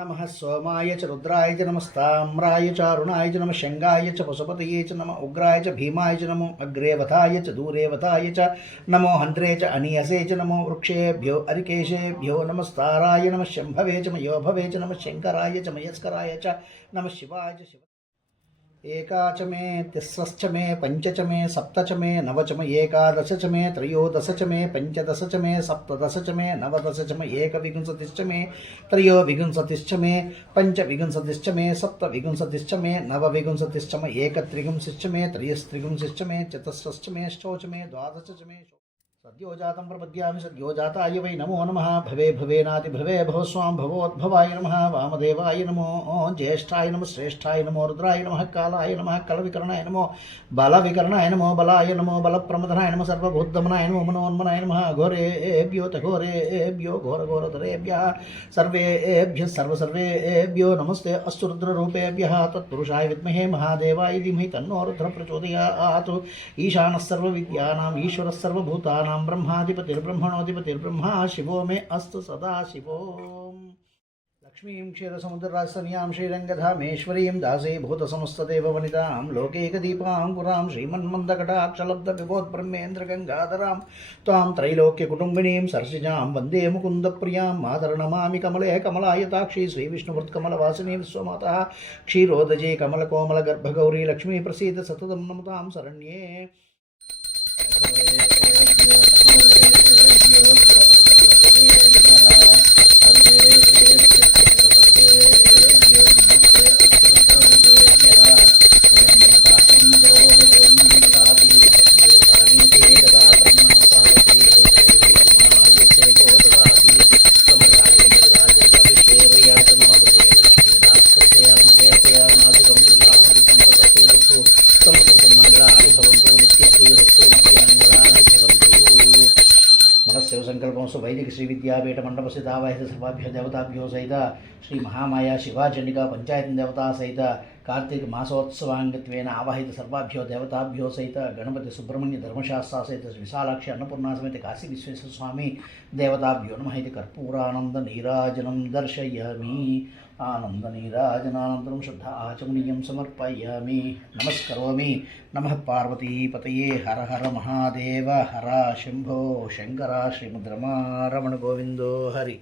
नमः सोमाय च रुद्राय च नमस्ताम्राय च अरुणाय च नमः शंगाय च पशुपतये च नमः उग्राय च भीमाय च नमो अग्रेवथाय च दूरेवथाय च नमो हन्त्रे च अनियसे च नमो वृक्षेभ्यो अरिकेशेभ्यो नमस्ताराय नमः शम्भवे च मयोभवे च नमः शंकराय च मयस्कराय च नमः शिवाय च शिव एका च मे तिस्रश्च मे पंच च मे सप्त च मे नव च मे एकादश च मे त्रयोदश च मे पंचदश च मे सप्तदश च मे नवदश च मे एकविंशतिश्च मे त्रयोविंशतिश्च मे पंचविंशतिश्च मे सप्तविंशतिश्च मे नवविंशतिश्च मे एकत्रिंशतिश्च मे त्रयस्त्रिंशतिश्च मे चतुस्रश्च मे अष्टौ च मे द्वादश च मे सद्योजातं प्रपद्यामि सद्योजाताय वै नमो नमः भवे भवेनातिभवे भवस्वां भवोद्भवाय नमः वामदेवाय नमो ज्येष्ठाय नमः श्रेष्ठाय नमो रुद्राय नमः कालाय नमः कलविकरणाय नमो बलविकरणाय नमो बलाय नमो बलप्रमदनाय नमः सर्वभूतदमनाय नमो मनोन्मनाय नमः घोरेभ्यो तघोरेभ्यो घोरघोरधरेभ्यः सर्वेभ्यः सर्वसर्वेभ्यो नमस्ते अस्तु रुद्ररूपेभ्यः तत्पुरुषाय विद्महे महादेवाय धीमहि तन्नो रुद्रः प्रचोदयात् ईशानः सर्वविद्यानाम् ईश्वरः सर्वभूतानां ब्रह्माधिपतिर्ब्रह्मणोऽधिपतिर्ब्रह्मा शिवो मे अस्तु सदा शिवो लक्ष्मीं क्षीरसमुद्रराजस्तनयां श्रीरङ्गधामेश्वरीं दासीभूतसमस्तदेववनितां लोकैकदीपाङ्कुरां श्रीमन्मन्दकटाक्षलब्धविभोद्ब्रह्मेन्द्रगङ्गाधरां त्वां त्रैलोक्यकुटुम्बिनीं सरसिजां वन्दे मुकुन्दप्रियां मातर्नमामि कमले कमलायताक्षी श्रीविष्णुवृत्कमलवासिनी विश्वमातः क्षीरोदजे कमलकोमलगर्भगौरी लक्ष्मी प्रसीद सततं नमतां शरण्ये मनस्सेव संकल्पमस्तु वैदिक श्री विद्यापीठ मंडप से दावाहित सर्वाभ्यो देवताभ्यो सहित श्री महामाया शिवाचंडिका पंचायत देवता सहित कार्तिक मासोत्सवांगत्वेन आवाहित सर्वाभ्यो देवताभ्यो सहित गणपति सुब्रह्मण्य धर्मशास्त्रा सहित विशालाक्षि अन्नपूर्णा समेत काशी विश्वेश्वर स्वामी देवताभ्यो नमः इति कर्पूरानंद नीराजनं दर्शयामि आनन्दनीराजनानन्तरं श्रद्धा आचमनीयं समर्पयामि नमस्करोमि नमः पार्वतीपतये हर हर महादेव हर शंभो शंकर श्रीमद्रमारमण गोविंदो हरि।